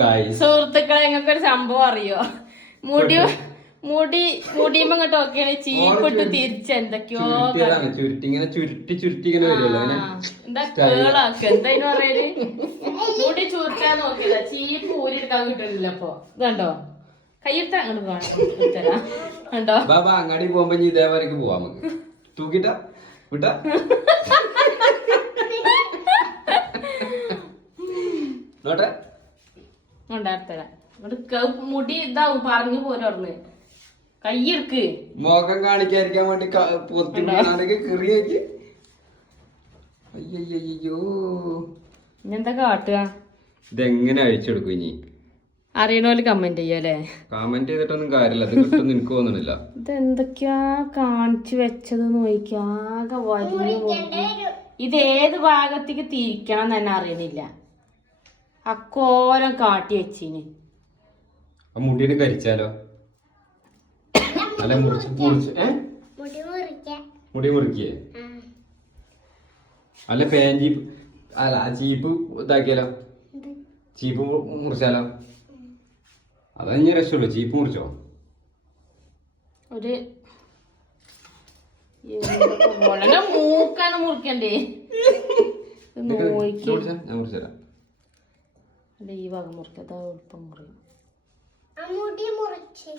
Guys സുഹൃത്തുക്കളെ നിങ്ങൾക്ക് ഒരു സംഭവം അറിയോ? മുടി മുടി മുടിയുമ്പോ ഇങ്ങോട്ട് നോക്കിയാണ് ചീപ്പിട്ട് തിരിച്ച് എന്തൊക്കെയോ ചുരുട്ടിയതാണ് ചുരുട്ടി ചുരുട്ടി ഇങ്ങനെ വരുമല്ലോ എന്താ കേളാക്ക? എന്താ പറയൽ? മുടി ചുരുട്ടാൻ നോക്കിയതാ. ചീപ്പ് ഊരിയെടുക്കാൻ കിട്ടുന്നില്ല അപ്പൊ ഇതുണ്ടോ കയ്യെടുത്ത അങ്ങോട്ട് കാണാം തരാം കണ്ടോ? ബാബാ അങ്ങാടി പോകുമ്പോ ഇതേവരേക്ക് പോവാം നമുക്ക്. തൂക്കിട്ട? വിട്ട? നോട്ടെ? അങ്ങോട്ട് മുടി ഇതാവും പറഞ്ഞു പോരൊന്ന് കയ്യെടുക്ക് മുഖം കാണിക്കാതിരിക്കാൻ വേണ്ടി ക- പൊത്തി പിടിക്കാനൊക്കെ കീറിയേക്ക്. അയ്യോ ഇനിയെന്താ കാട്ടുക? ഇതെങ്ങനെ അഴിച്ചെടുക്കും ഇനി? അറിയണോൽ കമന്റ് ചെയ്യല്ലേ കമന്റ് ചെയ്തിട്ടൊന്നും കാര്യമില്ല. അത് കിട്ടും എനിക്ക് തോന്നുന്നില്ല ഇതെന്തൊക്കെയാ കാണിച്ചു വെച്ചത് നോക്കിയാകെ വലിയ ഇത് ഏത് ഭാഗത്തേക്ക് തിരിക്കണം എന്ന് തന്നെ അറിയണില്ല. അക്കോരം കാട്ടി വെച്ചിന്. ആ മുടിയുടെ കരിച്ചാലോ? അല്ല മുറിച്ച് മുറിച്ച് ഏ? മുടി മുറിക്കേ? അല്ല പേൻ ചീപ്പ് അല്ല ആ ചീപ്പ് ഇതാക്കിയാലോ? ചീപ്പ് മുറിച്ചാലോ? അതാ ഞാൻ രക്ഷയുള്ളൂ ചീപ്പ് മുറിച്ചോ? ഒരു മൂക്കാണ് മുറിക്കണ്ടേ? നോക്കി? ഞാൻ മുറിച്ചുതരാം അല്ല ഈ വക അതാ എളുപ്പം മുറിയും മുറിച്ച്.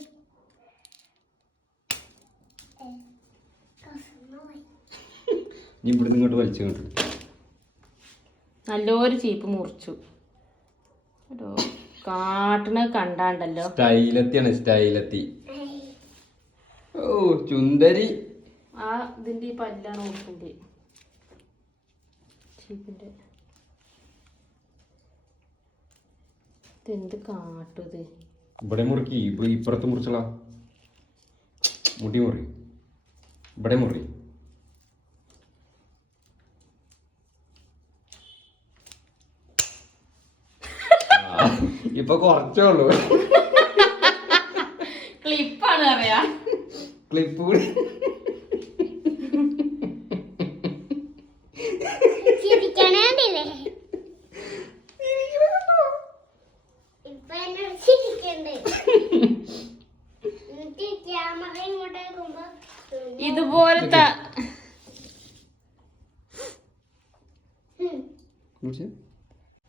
ഇവിടുന്ന് ഇങ്ങോട്ട് വലിച്ചു നല്ലൊരു ചീപ്പ് മുറിച്ചു. കാട്ടണ കണ്ടാണ്ടല്ലോ. സ്റ്റൈലത്തിയാണ് സ്റ്റൈലത്തി. ഓ ചുന്ദരി ആ ഇതിന്റെ ഈ പല്ലാണ് ഉറുപ്പിന്റെ ചീപ്പിന്റെ. ഇതെന്ത് കാട്ടത് ഇവിടെ മുറുക്കി ഇപ്പൊ ഇപ്പുറത്ത് മുറിച്ചളാ. മുടി മുറി. ഇവിടെ മുറി. ഇപ്പൊ കുറച്ചേ ഉള്ളൂ. ക്ലിപ്പാണ് അറിയാ ക്ലിപ്പ് കൂടി. ഇതുപോലത്തെ?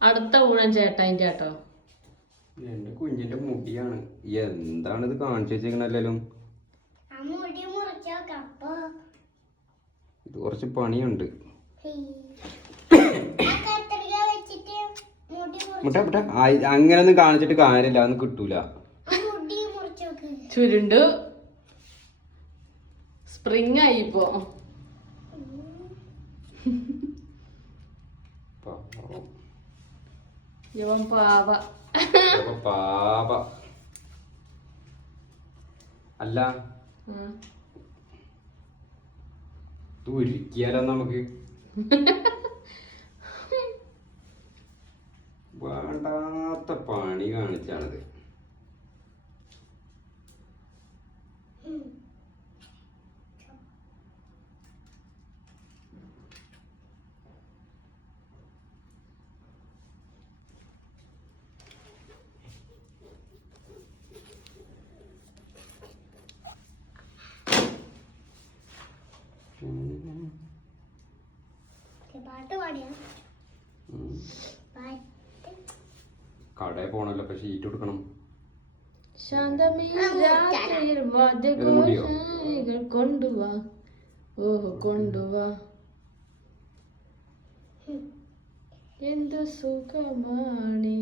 അടുത്ത ഊഴം ചേട്ടായിന്റെ കേട്ടോ. എന്റെ കുഞ്ഞിന്റെ മുടിയാണ്. എന്താണ് ഇത് കാണിച്ചു വെച്ചേക്കണല്ലോ ഇത് കുറച്ച് പണിയുണ്ട്. മുട്ട മുട്ട. അങ്ങനൊന്നും കാണിച്ചിട്ട് കാര്യമില്ല. അതൊന്നും കിട്ടൂല. ആ മുടി മുറിച്ചോക്ക് ചുരുണ്ടു. സ്പ്രിങ് ആയി ഇപ്പോ പാവം. പാവ. പാപ അല്ല. ഇത് ഒരുക്കിയാലോ നമുക്ക്? വേണ്ടാത്ത പണി കാണിച്ചാണിത്. കടയിൽ പോണല്ലോ പക്ഷെ ഈറ്റ് കൊടുക്കണം തലയാണ് കൊണ്ടുവാ. ഓഹോ കൊണ്ടുവാ. എന്ത് സുഖമാണ്.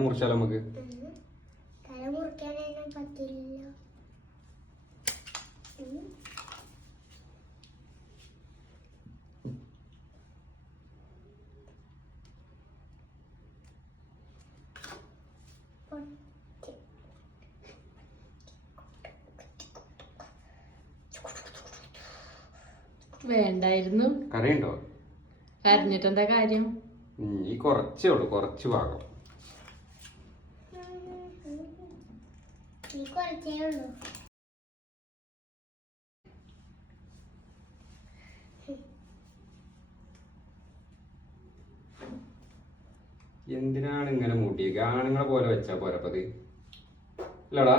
മുറിച്ചാലോ നമുക്ക്? തല മുറിക്കാനൊന്നും പറ്റില്ല ഉം. പൊട്ടി. വേണ്ടായിരുന്നു. കറിയുണ്ടോ? അറിഞ്ഞിട്ടെന്താ കാര്യം? ഈ കുറച്ചേ ഉള്ളൂ കുറച്ച് ഭാഗം കുറച്ചേ ഉള്ളൂ എന്തിനാണ് ഇങ്ങനെ മൂട്ടിയേക്ക് ആണുങ്ങളെ പോലെ വെച്ചാ പോരപ്പത് ഇല്ലടാ.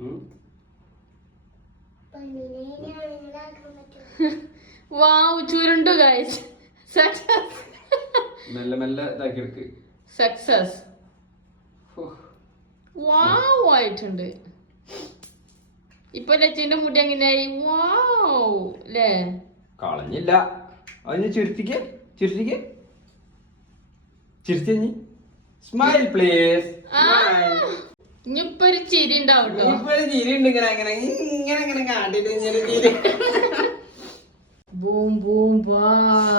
ഉം. വാവ് ചുരുണ്ടു ഗൈസ് സക്സസ് മെല്ലെ മെല്ലെ ഇതാക്കി എടുക്ക് സക്സസ്. വാവ് ആയിട്ടുണ്ട്. ഇപ്പൊ ലച്ചിന്റെ മുടി എങ്ങനെയായി? വാവ് അല്ലേ കളഞ്ഞില്ല. അതിന് ചുരുത്തിക്ക് ചുരുത്തിക്ക് ചിരിച്ചു സ്മൈൽ പ്ലീസ് ഇനിയിപ്പൊ ഒരു ചിരി ഉണ്ടാവും ചിരി ഉണ്ട് ഇങ്ങനെ ഇങ്ങനെ ഇങ്ങനെ ഇങ്ങനെ കാട്ടിട്ട് ഇങ്ങനെ ചിരി. Bum, bum, bom.